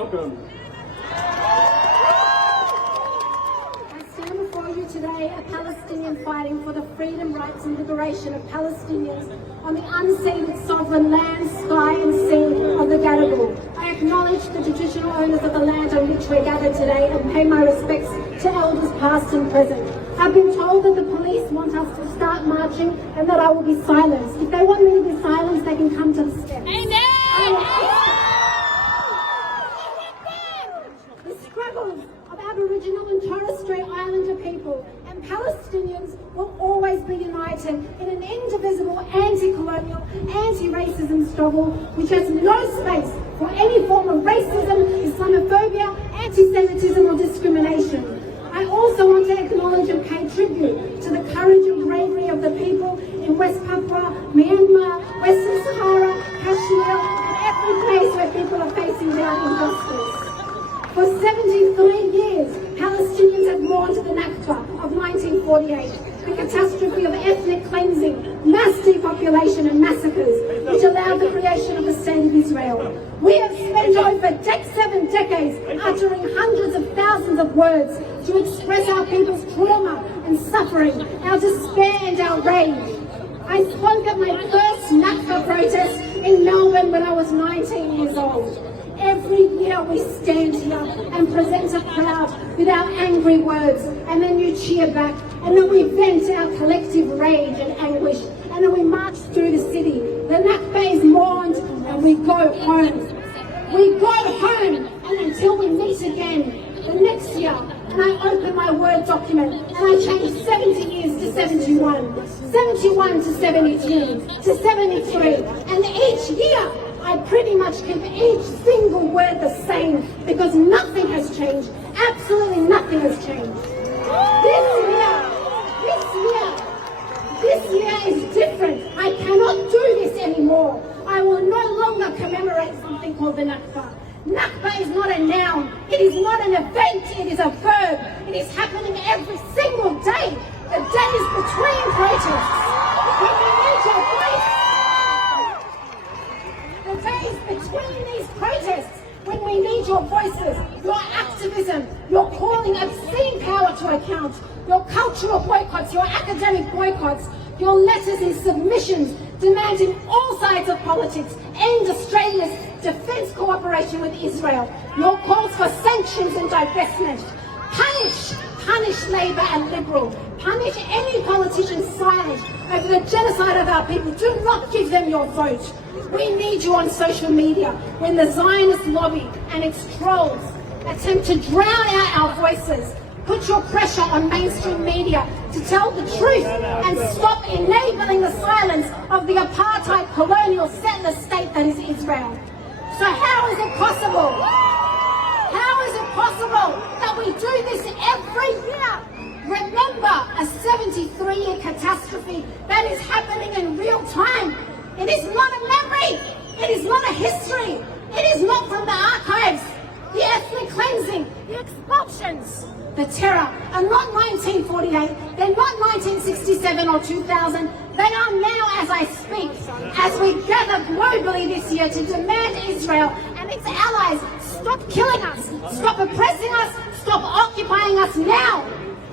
Welcome. I stand before you today, a Palestinian fighting for the freedom, rights and liberation of Palestinians on the unceded sovereign land, sky and sea of the Gadigal. I acknowledge the traditional owners of the land on which we're gathered today and pay my respects to elders past and present. I've been told that the police want us to start marching and that I will be silenced. If they want me to be silenced, they can come to the steps. The struggles of Aboriginal and Torres Strait Islander people and Palestinians will always be united in an indivisible anti-colonial, anti-racism struggle which has no space for any form of racism, Islamophobia, anti-Semitism or discrimination. I also want to acknowledge and pay tribute to the courage and bravery of the people in West Papua, Myanmar, Western Sahara, Kashmir, and every place where people are facing down injustice. For 73 years, Palestinians have mourned the Nakba of 1948, the catastrophe of ethnic cleansing, mass depopulation and massacres, which allowed the creation of the State of Israel. We have spent over 7 decades uttering hundreds of thousands of words to express our people's trauma and suffering, our despair and our rage. I spoke at my first Nakba protest in Melbourne when I was 19 years old. Every year we stand here and present a crowd with our angry words, and then you cheer back, and then we vent our collective rage and anguish, and then we march through the city. The Nakba is mourned and we go home. We go home, and until we meet again the next year, and I open my Word document and I change 70 years to 71, 71 to 72, to 73, and each year I pretty much keep each single word the same because nothing has changed. Absolutely nothing has changed. This year is different. I cannot do this anymore. I will no longer commemorate something called the Nakba. Nakba is not a noun. It is not an event. It is a verb. It is happening every single day. The days between protests. When we need your voice. The days between these protests, when we need your voices, your activism, your calling obscene power to account, your cultural boycotts, your academic boycotts, your letters and submissions demanding all sides of politics end Australia's defence cooperation with Israel, your calls for sanctions and divestment. Punish Labor and Liberal. Punish any politician silent over the genocide of our people. Do not give them your vote. We need you on social media when the Zionist lobby and its trolls attempt to drown out our voices. Put your pressure on mainstream media to tell the truth and stop enabling the silence of the apartheid colonial settler state that is Israel. So how is it possible? How is it possible that we do this every year? Remember a 73-year catastrophe that is happening in real time. It is not a memory. It is not a history. It is not from the archives. The ethnic cleansing, the expulsions, the terror are not 1948. They're not 1967 or 2000. They are now as I speak, as we gather globally this year to demand Israel and its allies stop killing us, stop oppressing us, stop occupying us now.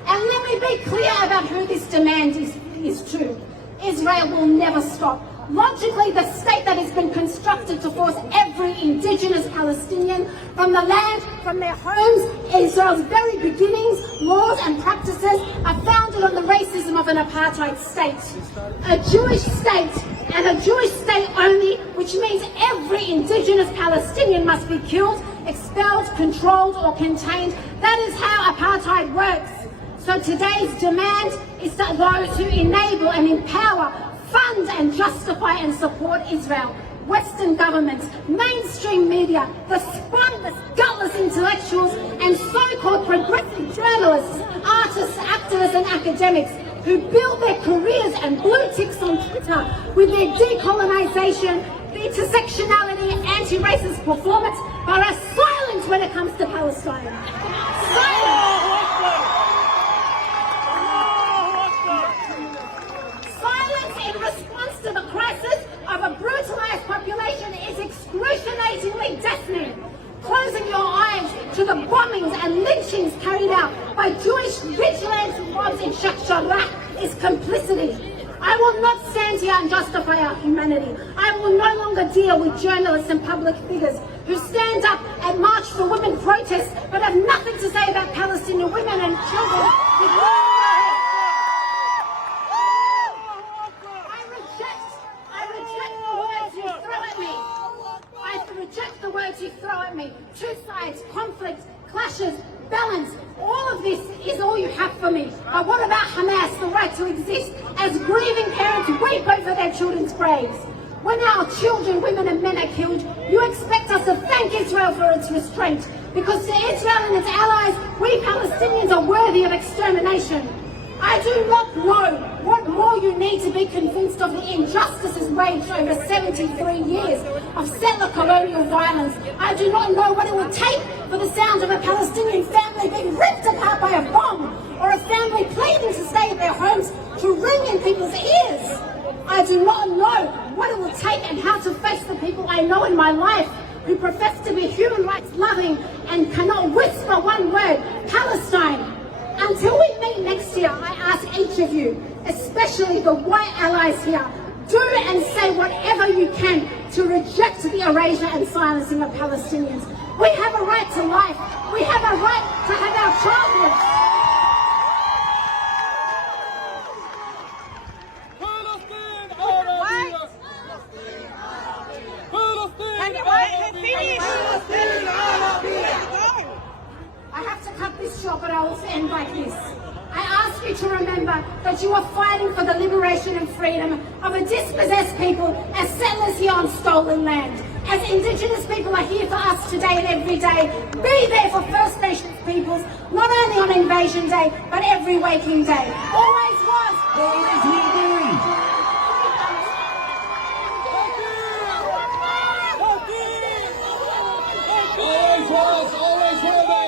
And let me be clear about who this demand is to. Israel will never stop. Logically, the state that has been constructed to force every indigenous Palestinian from the land, from their homes, Israel's very beginnings, laws and practices are founded on the racism of an apartheid state. A Jewish state, and a Jewish state only, which means every indigenous Palestinian must be killed, expelled, controlled or contained. That is how apartheid works. So today's demand is that those who enable and empower, fund and justify and support Israel, Western governments, mainstream media, the spineless, gutless intellectuals and so-called progressive journalists, artists, activists and academics who build their careers and blue ticks on Twitter with their decolonisation, the intersectionality and anti-racist performance are silent when it comes to Palestine. Silent. In response to the crisis of a brutalized population is excruciatingly deafening. closing your eyes to the bombings and lynchings carried out by Jewish vigilante mobs in Sheikh Jarrah is complicity. I will not stand here and justify our humanity. I will no longer deal with journalists and public figures who stand up and march for women protests but have nothing to say about Palestinian women and children. Reject the words you throw at me. Two sides, conflict, clashes, balance. All of this is all you have for me. But what about Hamas, the right to exist, as grieving parents weep over their children's graves? When our children, women and men are killed, you expect us to thank Israel for its restraint. Because to Israel and its allies, we Palestinians are worthy of extermination. I do not know what more you need to be convinced of the injustices waged over 73 years of settler colonial violence. I do not know what it would take for the sound of a Palestinian family being ripped apart by a bomb, or a family pleading to stay at their homes to ring in people's ears. I do not know what it will take and how to face the people I know in my life who profess to be human rights loving and cannot whisper one word, Palestine. Until we meet next year, I ask each of you, especially the white allies here, do and say whatever you can to reject the erasure and silencing of Palestinians. We have a right to life. We have a right to have our childhood. I have to cut this short, but I will end like this. I ask you to remember that you are fighting for the liberation and freedom of a dispossessed people as settlers here on stolen land. As Indigenous people are here for us today and every day, be there for First Nations peoples, not only on Invasion Day, but every waking day. Always was. Always will be. Always was, always will be.